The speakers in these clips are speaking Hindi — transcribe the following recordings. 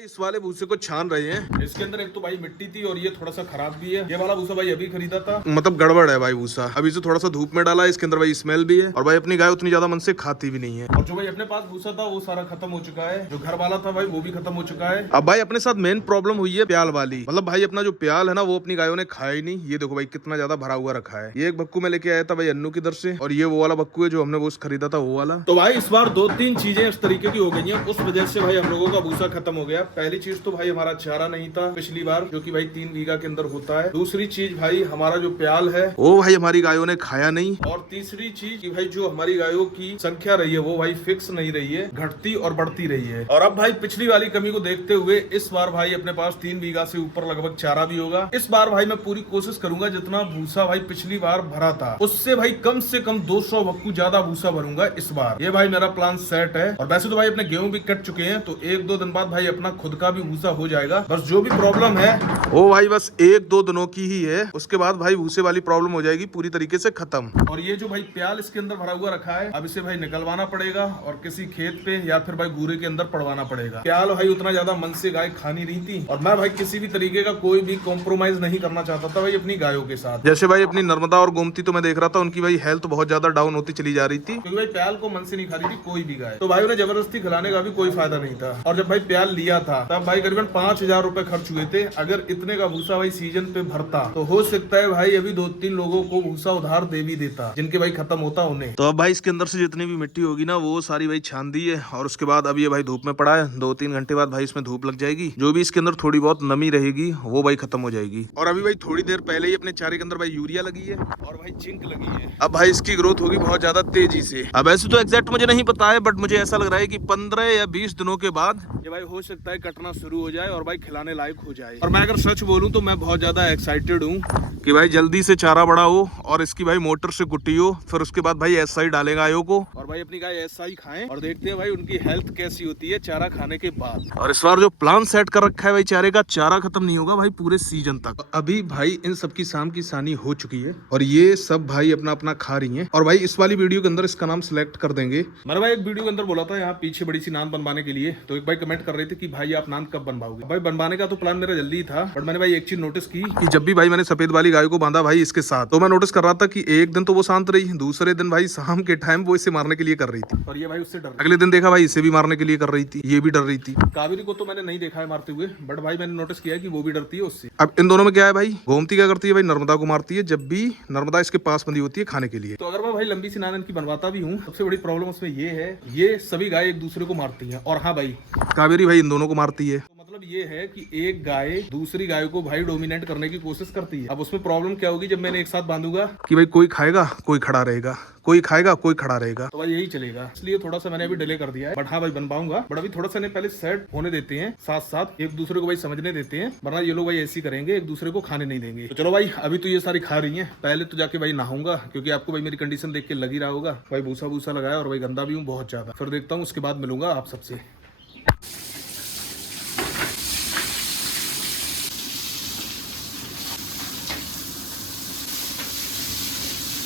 भाई इस वाले भूसे को छान रहे हैं। इसके अंदर एक तो भाई मिट्टी थी और ये थोड़ा सा खराब भी है। ये वाला भूसा भाई अभी खरीदा था, मतलब गड़बड़ है भाई भूसा। अभी इसे थोड़ा सा धूप में डाला है, इसके अंदर भाई स्मेल भी है और भाई अपनी गाय उतनी ज्यादा मन से खाती भी नहीं है। और जो भाई अपने पास भूसा था वो सारा खत्म हो चुका है, जो घर वाला था भाई वो भी खत्म हो चुका है। अब भाई अपने साथ मेन प्रॉब्लम हुई है प्याल वाली। मतलब भाई अपना जो प्याल है ना वो अपनी गायों ने खाया ही नहीं। ये देखो भाई कितना ज्यादा भरा हुआ रखा है। ये एक भक्कू में लेके आया था भाई अन्नू की दर से, और ये वो वाला भक्कू है जो हमने वो खरीदा था वो वाला। तो भाई इस बार 2-3 चीजें इस तरीके की हो गई हैं, उस वजह से भाई हम लोगों का भूसा खत्म हो गया। पहली चीज तो भाई हमारा चारा नहीं था पिछली बार, जो कि भाई 3 बीघा के अंदर होता है। दूसरी चीज भाई हमारा जो प्याल है वो भाई हमारी गायों ने खाया नहीं। और तीसरी चीज कि भाई जो हमारी गायों की संख्या रही है वो भाई फिक्स नहीं रही है, घटती और बढ़ती रही है। और अब भाई पिछली वाली कमी को देखते हुए इस बार भाई अपने पास 3 बीघा से ऊपर लगभग चारा भी होगा। इस बार भाई मैं पूरी कोशिश करूंगा जितना भूसा भाई पिछली बार भरा था उससे भाई कम से कम 200 भक्कू ज्यादा भूसा भरूंगा इस बार। ये भाई मेरा प्लान सेट है। और वैसे तो भाई अपने गेहूं भी कट चुके हैं, तो 1-2 दिन बाद भाई अपना खुद का भी भूसा हो जाएगा। बस जो भी प्रॉब्लम है वो भाई बस 1-2 दिनों की ही है, उसके बाद भाई भूसे वाली प्रॉब्लम हो जाएगी पूरी तरीके से खत्म। और ये जो भाई प्याल इसके अंदर भरा हुआ रखा है, अब इसे भाई निकलवाना पड़ेगा और किसी खेत पे या फिर भाई गूरे के अंदर पड़वाना पड़ेगा। प्याल भाई उतना ज्यादा मन से गाय खानी नहीं थी, और मैं भाई किसी भी तरीके का कोई भी कॉम्प्रोमाइज नहीं करना चाहता था भाई अपनी गायों के साथ। जैसे भाई अपनी नर्मदा और गोमती तो मैं देख रहा था उनकी भाई हेल्थ बहुत ज्यादा डाउन होती चली जा रही थी, क्योंकि भाई प्याल को मन से नहीं खा रही थी कोई भी गाय। तो भाई उन्हें जबरदस्ती खिलाने का भी कोई फायदा नहीं था। और जब भाई प्याल लिया था तब भाई करीबन 5,000 रुपए खर्च हुए थे। अगर इतने का भूसा भाई सीजन पे भरता तो हो सकता है भाई अभी 2-3 लोगों को भूसा उधार दे भी देता, जिनके भाई खत्म होता उन्हें। तो अब भाई इसके अंदर से जितनी भी मिट्टी होगी ना वो सारी भाई छान दी है, और उसके बाद अब ये भाई धूप में पड़ा है। 2-3 घंटे बाद भाई इसमें धूप लग जाएगी, जो भी इसके अंदर थोड़ी बहुत नमी रहेगी वो भाई खत्म हो जाएगी। और अभी भाई थोड़ी देर पहले ही अपने चारे के अंदर भाई यूरिया लगी है और भाई जिंक लगी है। अब भाई इसकी ग्रोथ होगी बहुत ज्यादा तेजी से। अब ऐसे तो एग्जैक्ट मुझे नहीं पता है, बट मुझे ऐसा लग रहा है कि 15 या 20 दिनों के बाद ये भाई हो सकता है कटना शुरू हो जाए और भाई खिलाने लायक हो जाए। और मैं अगर सच बोलूं तो मैं बहुत ज्यादा एक्साइटेड हूँ कि भाई जल्दी से चारा बड़ा हो और इसकी भाई मोटर से गुट्टी हो, फिर उसके बाद भाई ऐसा ही डालेगा गायों को, और भाई अपनी गाय ऐसा ही खाएं और देखते हैं भाई उनकी हेल्थ कैसी होती है चारा खाने के बाद। और इस बार जो प्लान सेट कर रखा है भाई चारे का, चारा खत्म नहीं होगा भाई पूरे सीजन तक। अभी भाई इन सब की शाम की सानी हो चुकी है और ये सब भाई अपना अपना खा रही हैं। और भाई इस वाली वीडियो के अंदर इसका नाम सिलेक्ट कर देंगे। मैंने भाई एक वीडियो के अंदर बोला था यहाँ पीछे बड़ी सी नान बनवाने के लिए, तो एक भाई कमेंट कर रहे थे कि भाई आप नान कब बनवाओगे। भाई बनवाने का तो प्लान मेरा जल्दी ही था, बट मैंने भाई एक चीज नोटिस की कि जब भी भाई मैंने सफेद वाली गाय को बांधा भाई इसके साथ, तो मैं नोटिस कर रहा था कि एक दिन तो वो शांत रही, दूसरे दिन भाई शाम के टाइम वो इसे मारने के लिए कर रही थी और ये भाई उससे डर। अगले दिन देखा भाई इसे भी मारने के लिए कर रही थी, ये भी डर रही थी। कावेरी को तो मैंने नहीं देखा है मारते हुए, बट भाई मैंने नोटिस किया है कि वो भी डरती है उससे। अब इन दोनों में क्या है भाई, गोमती क्या करती है भाई नर्मदा को मारती है जब भी नर्मदा इसके पास बंदी होती है खाने के लिए। तो अगर मैं भाई लंबी सी नान की बनवाता भी हूँ, सबसे बड़ी प्रॉब्लम उसमें ये है, ये सभी गाय एक दूसरे को मारती है। और हाँ भाई कावेरी भाई इन दोनों को मारती है। मतलब ये है कि एक गाय दूसरी गाय को भाई डोमिनेट करने की कोशिश करती है। अब उसमें प्रॉब्लम क्या होगी, जब मैंने एक साथ बांधूंगा कि भाई कोई खाएगा कोई खड़ा रहेगा, कोई खाएगा कोई खड़ा रहेगा, तो भाई यही चलेगा। इसलिए थोड़ा सा मैंने अभी डिले कर दिया है, बट हाँ भाई बन पाऊंगा। बट अभी थोड़ा सा पहले सेट होने देते हैं, साथ साथ एक दूसरे को भाई समझने देते हैं, वरना ये लोग भाई ऐसी करेंगे, एक दूसरे को खाने नहीं देंगे। तो चलो भाई अभी तो ये सारी खा रही है, पहले तो जाके भाई नहाऊंगा, क्योंकि आपको भाई मेरी कंडीशन देख के लग ही रहा होगा भाई भूसा भूसा लगाया और भाई गंदा भी हूँ बहुत ज्यादा। फिर देखता हूँ उसके बाद मिलूंगा आप सबसे।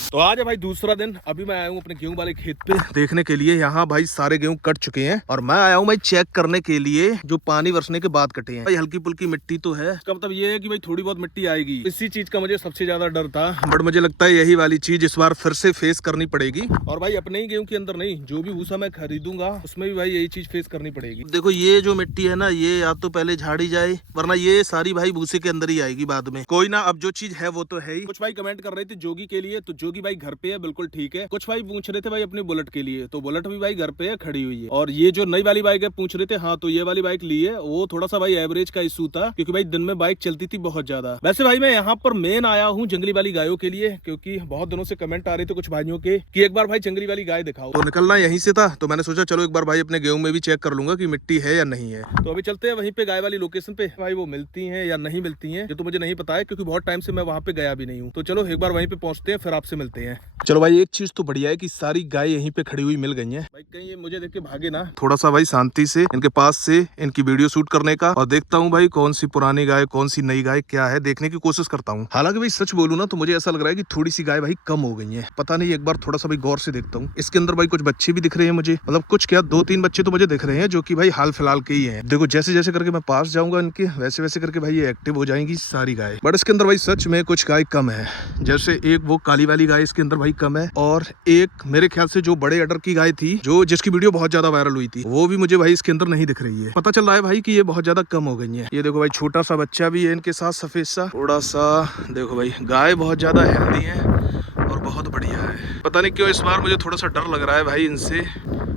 तो आज है भाई दूसरा दिन। अभी मैं आया हूँ अपने गेहूं वाले खेत पे देखने के लिए। यहाँ भाई सारे गेहूं कट चुके हैं और मैं आया हूँ भाई चेक करने के लिए जो पानी बरसने के बाद कटे हैं। भाई हल्की फुल्की मिट्टी तो है, इसका मतलब ये है कि भाई थोड़ी बहुत मिट्टी आएगी। इसी चीज का मुझे सबसे ज्यादा डर था, बट मुझे लगता है यही वाली चीज इस बार फिर से फेस करनी पड़ेगी। और भाई अपने ही गेहूं के अंदर नहीं, जो भी भूसा मैं खरीदूंगा उसमें भी भाई यही चीज फेस करनी पड़ेगी। देखो ये जो मिट्टी है ना, ये या तो पहले झाड़ी जाए, वरना ये सारी भाई भूसे के अंदर ही आएगी बाद में। कोई ना, अब जो चीज है वो तो है ही। कुछ भाई कमेंट कर रहे थे जोगी के लिए, तो जोगी भाई घर पे है, बिल्कुल ठीक है। कुछ भाई पूछ रहे थे भाई अपने बुलेट के लिए, तो बुलेट भी भाई घर पे है, खड़ी हुई है। और ये जो नई वाली बाइक है पूछ रहे थे, हाँ तो ये वाली बाइक ली है। वो थोड़ा सा भाई एवरेज का इशू था, क्योंकि भाई दिन में बाइक चलती थी बहुत ज्यादा। वैसे भाई मैं यहाँ पर मेन आया हूँ जंगली वाली गायों के लिए, क्योंकि बहुत दिनों से कमेंट आ रहे थे कुछ भाइयों के कि एक बार भाई जंगली वाली गाय दिखाओ। तो निकलना यहीं से था, तो मैंने सोचा चलो एक बार भाई अपने गेहूं में भी चेक कर लूंगा कि मिट्टी है या नहीं है। तो अभी चलते हैं वहीं पे गाय वाली लोकेशन पे। भाई वो मिलती है या नहीं मिलती है ये तो मुझे नहीं पता है, क्योंकि बहुत टाइम से मैं वहाँ पे गया भी नहीं हूँ। तो चलो एक बार वहीं पे पहुंचते हैं, फिर आपसे मिलते हैं। चलते हैं। चलो भाई, एक चीज तो बढ़िया है कि सारी गाय यहीं पे खड़ी हुई मिल गई हैं। भाई कहीं ये मुझे देख के भागे ना, थोड़ा सा भाई शांति से इनके पास से इनकी वीडियो शूट करने का और देखता हूँ भाई कौन सी पुरानी गाय कौन सी नई गाय क्या है, देखने की कोशिश करता हूँ। हालांकि भाई सच बोलूं ना तो मुझे ऐसा लग रहा है कि थोड़ी सी गाय भाई कम हो गई है, पता नहीं, एक बार थोड़ा सा भाई गौर से देखता हूँ। इसके अंदर भाई कुछ बच्चे भी दिख रहे हैं मुझे, मतलब कुछ क्या 2-3 बच्चे तो मुझे दिख रहे हैं जो कि भाई हाल फिलहाल के ही हैं। देखो जैसे जैसे करके मैं पास जाऊंगा इनके वैसे वैसे करके भाई ये एक्टिव हो जाएंगी सारी गाय। बट इसके अंदर भाई सच में कुछ गाय कम है, जैसे एक वो काली वाली गाय इसके अंदर भाई कम है, और एक मेरे ख्याल से जो बड़े अडर की गाय थी जो जिसकी वीडियो बहुत ज्यादा वायरल हुई थी वो भी मुझे भाई इसके अंदर नहीं दिख रही है। पता चल रहा है भाई कि ये बहुत ज्यादा कम हो गई है। ये देखो भाई छोटा सा बच्चा भी है इनके साथ सफेद सा थोड़ा सा। देखो भाई गाय बहुत ज्यादा हेल्दी है और बहुत बढ़िया है। पता नहीं क्यों इस बार मुझे थोड़ा सा डर लग रहा है भाई इनसे।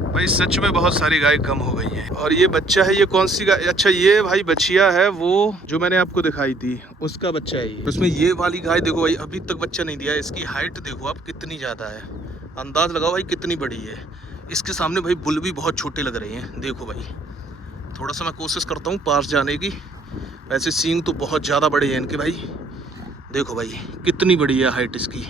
भाई सच में बहुत सारी गाय कम हो गई हैं। और ये बच्चा है, ये कौन सी गाय? अच्छा ये भाई बछिया है, वो जो मैंने आपको दिखाई थी उसका बच्चा है ये। उसमें ये वाली गाय देखो भाई अभी तक बच्चा नहीं दिया है। इसकी हाइट देखो आप कितनी ज्यादा है, अंदाज लगाओ भाई कितनी बड़ी है। इसके सामने भाई बुल भी बहुत छोटे लग रहे हैं। देखो भाई थोड़ा सा मैं कोशिश करता हूँ पास जाने की। वैसे सींग तो बहुत ज़्यादा बड़े हैं इनके भाई। देखो भाई कितनी बड़ी है हाइट इसकी।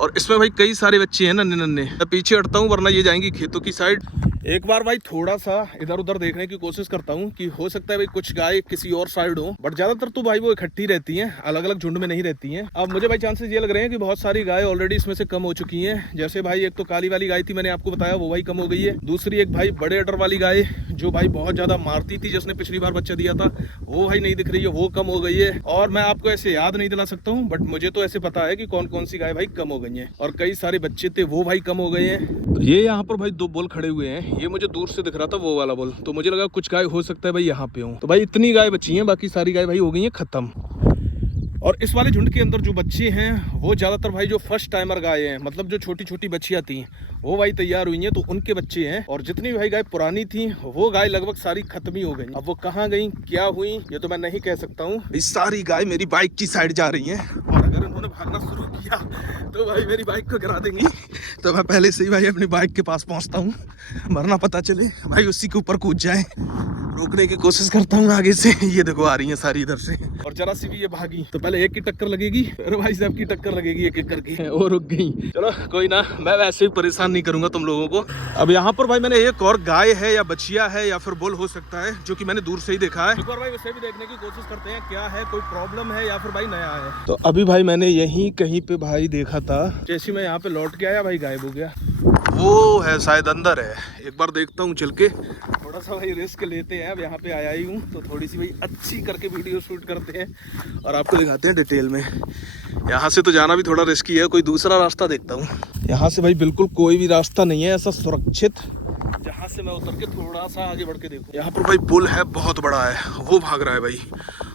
और इसमें भाई कई सारे बच्चे हैं नन्हे नन्हे। मैं पीछे हटता हूँ वरना ये जाएंगी खेतों की साइड। एक बार भाई थोड़ा सा इधर उधर देखने की कोशिश करता हूँ कि हो सकता है भाई कुछ गाय किसी और साइड हो, बट ज्यादातर तो भाई वो इकट्ठी रहती हैं, अलग अलग झुंड में नहीं रहती हैं। अब मुझे भाई चांसेस ये लग रहे हैं कि बहुत सारी गाय ऑलरेडी इसमें से कम हो चुकी हैं। जैसे भाई एक तो काली वाली गाय थी मैंने आपको बताया, वो भाई कम हो गई है। दूसरी एक भाई बड़े अडर वाली गाय जो भाई बहुत ज्यादा मारती थी, जिसने पिछली बार बच्चा दिया था, वो भाई नहीं दिख रही है, वो कम हो गई है। और मैं आपको ऐसे याद नहीं दिला सकता हूँ, बट मुझे तो ऐसे पता है कि कौन कौन सी गाय भाई कम हो गई है। और कई सारे बच्चे थे वो भाई कम हो गए हैं। तो ये यहाँ पर भाई 2 बुल खड़े हुए हैं, ये मुझे दूर से दिख रहा था वो वाला बुल, तो मुझे लगा कुछ गाय हो सकता है भाई यहाँ पे हो। तो भाई इतनी गाय बची हैं, बाकी सारी गाय भाई हो गई हैं खत्म। और इस वाले झुंड के अंदर जो बच्चे हैं वो ज्यादातर भाई जो फर्स्ट टाइमर गाय हैं, मतलब जो छोटी छोटी बच्चियां थी वो भाई तैयार हुई हैं, तो उनके बच्चे हैं। और जितनी भाई गाय पुरानी थी वो गाय लगभग सारी खत्म ही हो गई। अब वो कहाँ गई क्या हुई ये तो मैं नहीं कह सकता हूँ। सारी गाय मेरी बाइक की साइड जा रही हैं, और अगर उन्होंने भागना शुरू किया तो भाई मेरी बाइक को गिरा देंगी। तो मैं पहले से ही भाई अपनी बाइक के पास पहुंचता हूँ, वरना पता चले भाई उसी के ऊपर कूद जाए। रोकने की कोशिश करता हूँ आगे से। ये देखो आ रही है सारी इधर से, और जरा सी भी ये भागी तो पहले एक की टक्कर लगेगी, फिर भाई साहब की टक्कर लगेगी एक एक करके, वो रुक गई। चलो कोई ना, मैं वैसे भी परेशान नहीं करूंगा तुम लोगों को। अब यहाँ पर भाई मैंने एक और गाय है या बछिया है या फिर बुल हो सकता है, जो कि मैंने दूर से ही देखा है। एक बार भाई उसे भी देखने की कोशिश करते हैं क्या है, कोई प्रॉब्लम है या फिर भाई नया है। तो अभी भाई मैंने यहीं कहीं पे भाई देखा था, जैसे मैं यहाँ पे लौट के आया भाई गायब हो गया। वो है शायद अंदर है, एक बार देखता हूँ चल के। थोड़ा सा भाई रिस्क लेते हैं, अब यहाँ पे आया ही हूँ तो थोड़ी सी भाई अच्छी करके वीडियो शूट करते हैं और आपको दिखाते हैं डिटेल में। यहाँ से तो जाना भी थोड़ा रिस्की है, कोई दूसरा रास्ता देखता हूँ। यहाँ से भाई बिल्कुल कोई भी रास्ता नहीं है ऐसा सुरक्षित, जहाँ से मैं उतर के थोड़ा सा आगे बढ़ के देखूँ। यहाँ पर भाई पुल है, बहुत बड़ा है, वो भाग रहा है भाई,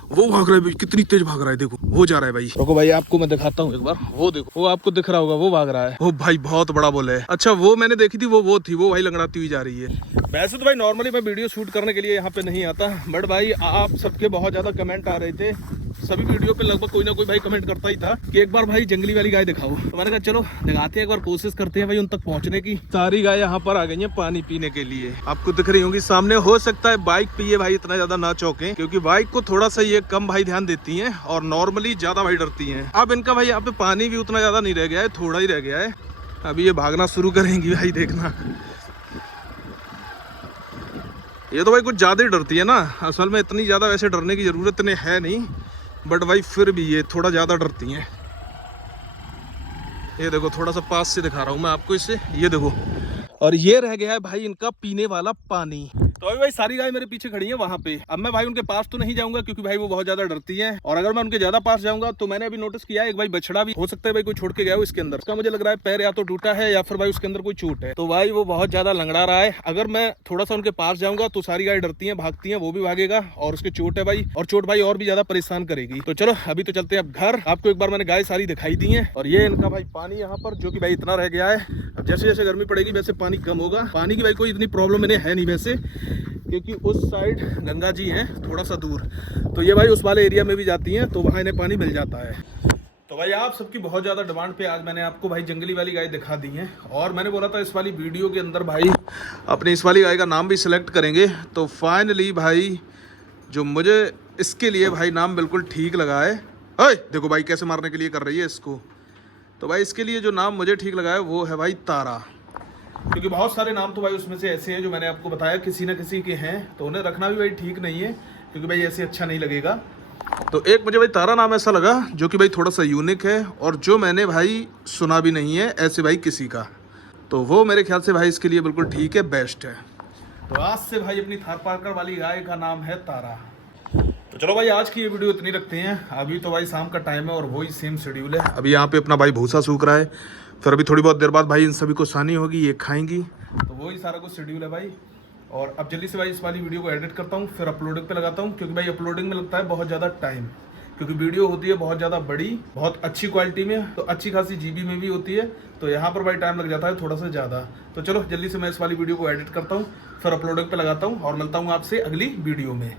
वो भाग रहा है भाई, कितनी तेज भाग रहा है, देखो वो जा रहा है भाई। रुको भाई आपको मैं दिखाता हूँ एक बार, वो देखो वो आपको दिख रहा होगा, वो भाग रहा है। वो भाई बहुत बड़ा बुल है। अच्छा वो मैंने देखी थी, वो थी, वो भाई लंगड़ाती हुई जा रही है। वैसे तो भाई नॉर्मली मैं वीडियो शूट करने के लिए यहाँ पे नहीं आता, बट भाई आप सबके बहुत ज्यादा कमेंट आ रहे थे, सभी वीडियो पे लगभग कोई ना कोई भाई कमेंट करता ही था कि एक बार भाई जंगली वाली गाय दिखाओ। तो मैंने कहा चलो दिखाते हैं, एक बार कोशिश करते हैं भाई उन तक पहुंचने की। सारी गाय यहाँ पर आ गई हैं पानी पीने के लिए, आपको दिख रही होंगी सामने। हो सकता है बाइक पे ये भाई इतना ज्यादा ना चौंके, क्योंकि बाइक को थोड़ा सा ये कम भाई ध्यान देती हैं और नॉर्मली ज्यादा भाई डरती हैं। अब इनका भाई यहाँ पे पानी भी उतना ज्यादा नहीं रह गया है, थोड़ा ही रह गया है। अभी ये भागना शुरू करेंगी भाई, देखना। ये तो भाई कुछ ज्यादा ही डरती है ना, असल में इतनी ज्यादा वैसे डरने की जरूरत नहीं है नहीं, बट भाई फिर भी ये थोड़ा ज्यादा डरती हैं। ये देखो थोड़ा सा पास से दिखा रहा हूँ मैं आपको इसे, ये देखो। और ये रह गया है भाई इनका पीने वाला पानी। तो अभी भाई सारी गाय मेरे पीछे खड़ी है वहाँ पे। अब मैं भाई उनके पास तो नहीं जाऊंगा क्योंकि भाई वो बहुत ज्यादा डरती हैं, और अगर मैं उनके ज्यादा पास जाऊंगा तो मैंने अभी नोटिस किया एक भाई बछड़ा भी हो सकता है भाई कोई छोड़ के गया हो इसके अंदर। उसका मुझे लग रहा है पैर या तो टूटा है या फिर भाई उसके अंदर कोई चोट है, तो भाई वो बहुत ज्यादा लंगड़ा रहा है। अगर मैं थोड़ा सा उनके पास जाऊंगा तो सारी गाय डरती है, भागती है, वो भी भागेगा और उसके चोट है भाई, और चोट भाई और भी ज्यादा परेशान करेगी। तो चलो अभी तो चलते हैं अब घर। आपको एक बार मैंने गाय सारी दिखाई दी है, और ये इनका भाई पानी यहाँ पर जो कि भाई इतना रह गया है। अब जैसे जैसे गर्मी पड़ेगी वैसे पानी कम होगा। पानी की भाई कोई इतनी प्रॉब्लम इन्हें है नहीं वैसे, क्योंकि उस साइड गंगा जी हैं थोड़ा सा दूर, तो ये भाई उस वाले एरिया में भी जाती हैं, तो वहाँ इन्हें पानी मिल जाता है। तो भाई आप सबकी बहुत ज़्यादा डिमांड पे आज मैंने आपको भाई जंगली वाली गाय दिखा दी है, और मैंने बोला था इस वाली वीडियो के अंदर भाई अपने इस वाली गाय का नाम भी सिलेक्ट करेंगे। तो फाइनली भाई जो मुझे इसके लिए भाई नाम बिल्कुल ठीक लगा है। ओए देखो भाई कैसे मारने के लिए कर रही है इसको, तो भाई इसके लिए जो नाम मुझे ठीक लगा है वो है भाई तारा, क्योंकि बहुत सारे नाम तो भाई उसमें से ऐसे हैं जो मैंने आपको बताया किसी न किसी के हैं, तो उन्हें रखना भी भाई ठीक नहीं है, क्योंकि भाई ऐसे अच्छा नहीं लगेगा। तो एक मुझे भाई तारा नाम ऐसा लगा जो कि भाई थोड़ा सा यूनिक है और जो मैंने भाई सुना भी नहीं है ऐसे भाई किसी का, तो वो मेरे ख्याल से भाई इसके लिए बिल्कुल ठीक है, बेस्ट है। तो आज से भाई अपनी थारपारकर वाली गाय का नाम है तारा। तो चलो भाई आज की ये वीडियो इतनी रखते हैं, अभी तो भाई शाम का टाइम है और वही सेम शेड्यूल है। अभी यहाँ पे अपना भाई भूसा सूख रहा है, फिर अभी थोड़ी बहुत देर बाद भाई इन सभी को सानी होगी, ये खाएंगी, तो वही सारा कुछ शेड्यूल है भाई। और अब जल्दी से भाई इस वाली वीडियो को एडिट करता हूँ, फिर अपलोडिंग पे लगाता हूँ, क्योंकि भाई अपलोडिंग में लगता है बहुत ज़्यादा टाइम, क्योंकि वीडियो होती है बहुत ज़्यादा बड़ी, बहुत अच्छी क्वालिटी में, तो अच्छी खासी जीबी में भी होती है, तो यहाँ पर भाई टाइम लग जाता है थोड़ा सा ज़्यादा। तो चलो जल्दी से मैं इस वाली वीडियो को एडिट करता हूँ, फिर अपलोडिंग पे लगाता हूँ और मिलता हूँ आपसे अगली वीडियो में।